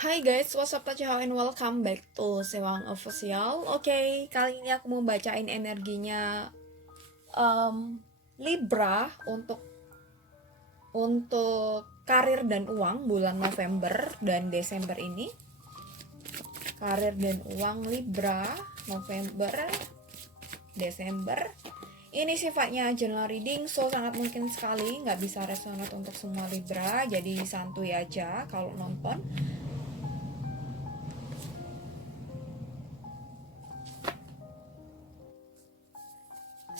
Hai guys, what's up Ciao and welcome back to Sewang Official. Oke, kali ini aku mau bacain energinya em, Libra untuk karir dan uang bulan November dan Desember ini. Karir dan uang Libra November Desember. Ini sifatnya general reading, so sangat mungkin sekali nggak bisa resonate untuk semua Libra, jadi santuy aja kalau nonton.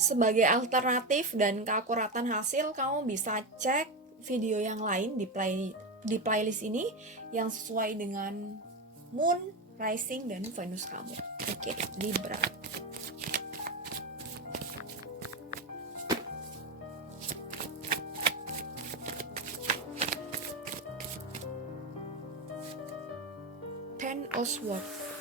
Sebagai alternatif dan keakuratan hasil, kamu bisa cek video yang lain di playlist ini yang sesuai dengan moon, rising, dan Venus kamu. Oke, Libra. Ten of Swords.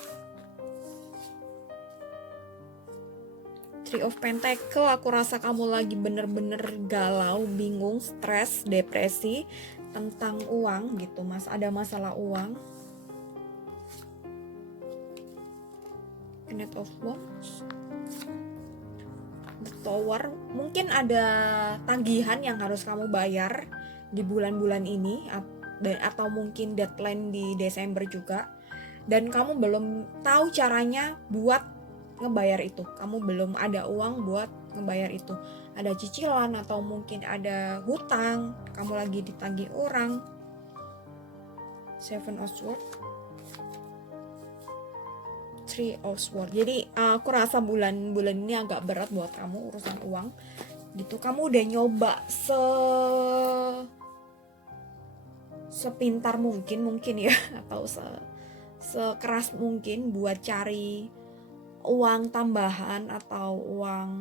Three of Pentacle, aku rasa kamu lagi bener-bener galau, bingung, stres, depresi tentang uang gitu mas. Ada masalah uang. Knight of Wands. The Tower, mungkin ada tagihan yang harus kamu bayar di bulan-bulan ini atau mungkin deadline di Desember juga, dan kamu belum tahu caranya buat ngebayar itu. Kamu belum ada uang buat ngebayar itu. Ada cicilan atau mungkin ada hutang, kamu lagi ditagih orang. Seven of Swords, Three of Swords. Jadi aku rasa bulan-bulan ini agak berat buat kamu urusan uang gitu. Kamu udah nyoba sepintar mungkin ya atau sekeras mungkin buat cari uang tambahan atau uang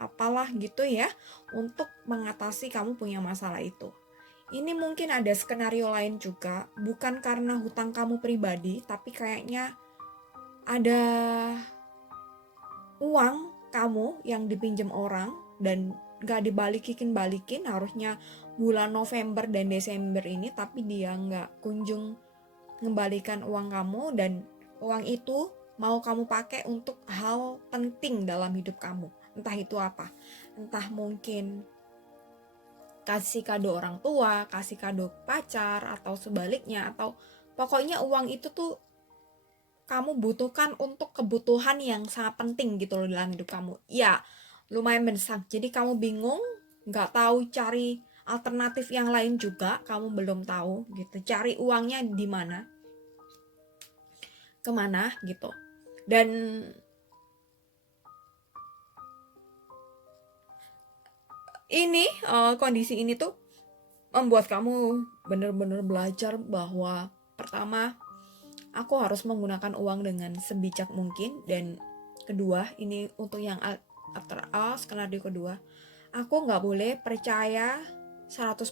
apalah gitu ya untuk mengatasi kamu punya masalah itu. Ini mungkin ada skenario lain juga, bukan karena hutang kamu pribadi, tapi kayaknya ada uang kamu yang dipinjam orang dan gak dibalikin, harusnya bulan November dan Desember ini, tapi dia gak kunjung ngembalikan uang kamu, dan uang itu mau kamu pakai untuk hal penting dalam hidup kamu. Entah itu apa, entah mungkin kasih kado orang tua, kasih kado pacar, atau sebaliknya, atau pokoknya uang itu tuh kamu butuhkan untuk kebutuhan yang sangat penting gitu loh dalam hidup kamu. Ya, lumayan mendesak. Jadi kamu bingung, gak tahu cari alternatif yang lain juga, kamu belum tahu gitu. Cari uangnya di mana, kemana gitu. Dan ini kondisi ini tuh membuat kamu bener-bener belajar bahwa pertama, aku harus menggunakan uang dengan sebijak mungkin, dan kedua, ini untuk yang skenario kedua, aku nggak boleh percaya 100%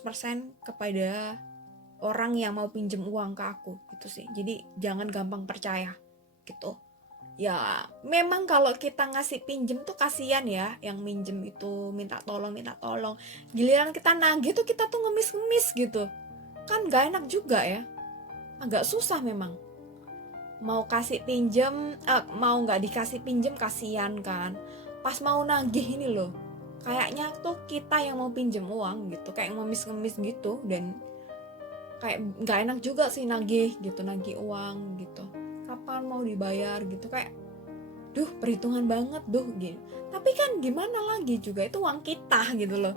kepada orang yang mau pinjem uang ke aku gitu sih. Jadi jangan gampang percaya gitu. Ya memang kalau kita ngasih pinjem tuh kasihan ya, yang minjem itu minta tolong, giliran kita nagih tuh kita tuh ngemis-ngemis gitu kan, gak enak juga ya, agak susah memang. Mau kasih pinjem, mau nggak dikasih pinjem kasihan kan, pas mau nagih ini loh kayaknya tuh kita yang mau pinjem uang gitu, kayak ngemis-ngemis gitu, dan kayak nggak enak juga sih nagih uang gitu, kapan mau dibayar gitu, kayak duh perhitungan banget gitu. Tapi kan gimana lagi juga itu uang kita gitu loh.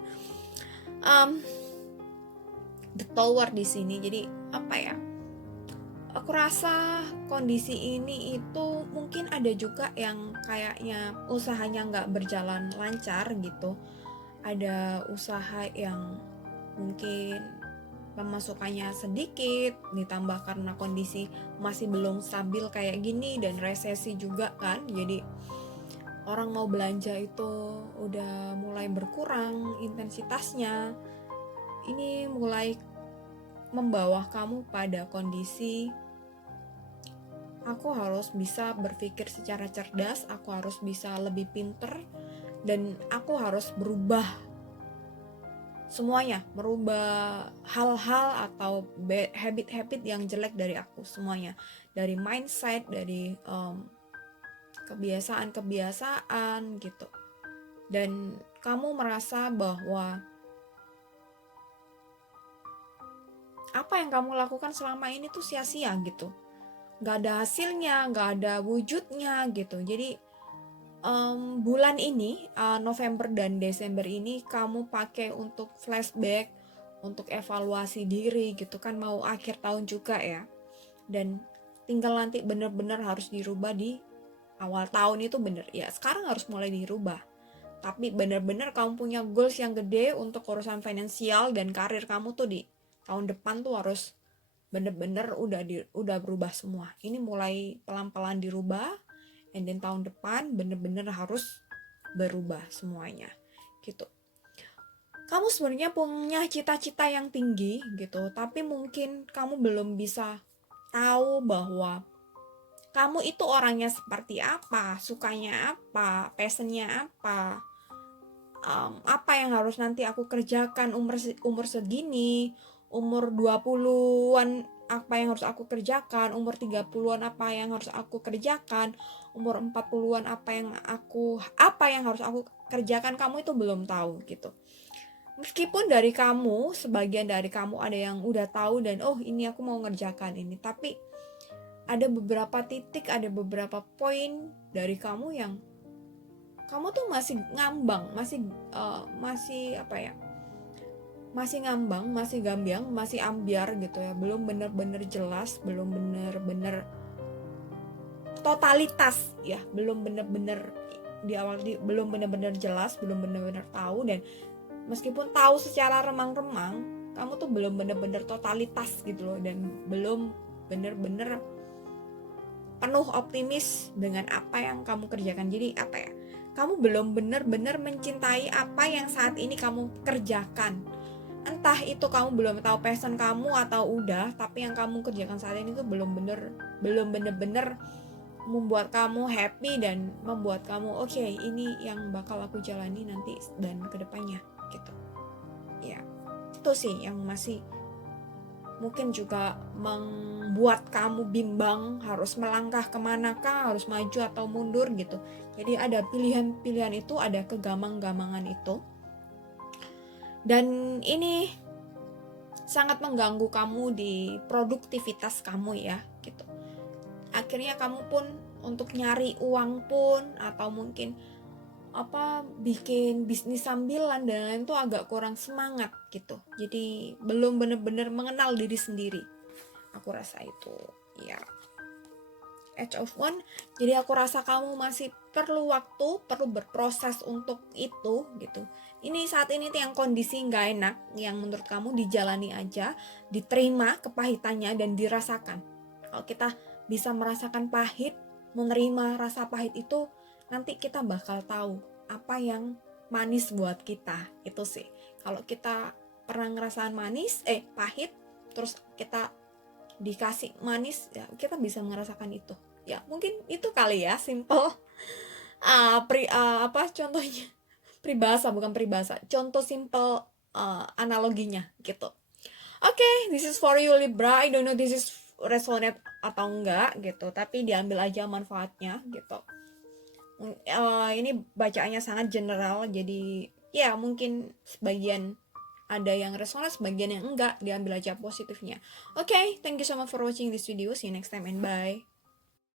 The Tower di sini, jadi apa ya, aku rasa kondisi ini itu mungkin ada juga yang kayaknya usahanya nggak berjalan lancar gitu. Ada usaha yang mungkin pemasukannya sedikit, ditambah karena kondisi masih belum stabil kayak gini dan resesi juga kan, jadi orang mau belanja itu udah mulai berkurang intensitasnya. Ini mulai membawa kamu pada kondisi aku harus bisa berpikir secara cerdas, aku harus bisa lebih pinter, dan aku harus berubah semuanya, merubah hal-hal atau habit-habit yang jelek dari aku, semuanya, dari mindset, dari kebiasaan-kebiasaan gitu. Dan kamu merasa bahwa apa yang kamu lakukan selama ini tuh sia-sia gitu, nggak ada hasilnya, nggak ada wujudnya gitu. Jadi bulan ini, November dan Desember ini kamu pakai untuk flashback, untuk evaluasi diri gitu kan, mau akhir tahun juga ya. Dan tinggal nanti bener-bener harus dirubah di awal tahun itu, bener ya, sekarang harus mulai dirubah. Tapi bener-bener kamu punya goals yang gede untuk urusan finansial dan karir kamu tuh di tahun depan tuh harus bener-bener udah berubah semua. Ini mulai pelan-pelan dirubah, and then tahun depan bener-bener harus berubah semuanya gitu. Kamu sebenarnya punya cita-cita yang tinggi gitu, tapi mungkin kamu belum bisa tahu bahwa kamu itu orangnya seperti apa, sukanya apa, passionnya apa, apa yang harus nanti aku kerjakan umur segini, umur 20-an apa yang harus aku kerjakan, umur 30-an apa yang harus aku kerjakan, umur 40-an apa yang harus aku kerjakan, kamu itu belum tahu gitu. Meskipun dari kamu, sebagian dari kamu ada yang udah tahu dan oh ini aku mau ngerjakan ini, tapi ada beberapa titik, ada beberapa poin dari kamu yang kamu tuh masih ngambang, masih apa ya, masih ngambang, masih gambiang, masih ambiar gitu ya, belum bener-bener jelas, belum bener-bener totalitas ya, belum bener-bener belum bener-bener jelas, belum bener-bener tahu. Dan meskipun tahu secara remang-remang, kamu tuh belum bener-bener totalitas gitu loh, dan belum bener-bener penuh optimis dengan apa yang kamu kerjakan. Jadi apa ya, kamu belum benar-benar mencintai apa yang saat ini kamu kerjakan. Entah itu kamu belum tahu passion kamu atau udah, tapi yang kamu kerjakan saat ini tuh belum benar-benar membuat kamu happy dan membuat kamu oke, ini yang bakal aku jalani nanti dan kedepannya gitu. Ya, itu sih yang masih mungkin juga membuat kamu bimbang, harus melangkah kemanakah, harus maju atau mundur gitu. Jadi ada pilihan-pilihan itu, ada kegamang-gamangan itu, dan ini sangat mengganggu kamu di produktivitas kamu ya gitu. Akhirnya kamu pun untuk nyari uang pun, atau mungkin bikin bisnis sambilan dan lain tuh agak kurang semangat gitu. Jadi belum bener-bener mengenal diri sendiri, aku rasa itu ya, Edge of One. Jadi aku rasa kamu masih perlu waktu, perlu berproses untuk itu gitu. Ini saat ini tuh yang kondisi nggak enak, yang menurut kamu dijalani aja, diterima kepahitannya dan dirasakan. Kalau kita bisa merasakan pahit, menerima rasa pahit itu, nanti kita bakal tahu apa yang manis buat kita. Itu sih, kalau kita pernah ngerasain pahit, terus kita dikasih manis ya, kita bisa merasakan itu ya. Mungkin itu kali ya, simple. Contohnya peribahasa, bukan peribahasa, contoh simple, analoginya gitu. This is for you Libra. I don't know this is resonate atau enggak gitu, tapi diambil aja manfaatnya gitu. Ini bacaannya sangat general, jadi ya mungkin sebagian ada yang resonan, sebagian yang enggak, diambil aja positifnya. Thank you so much for watching this video. See you next time and bye.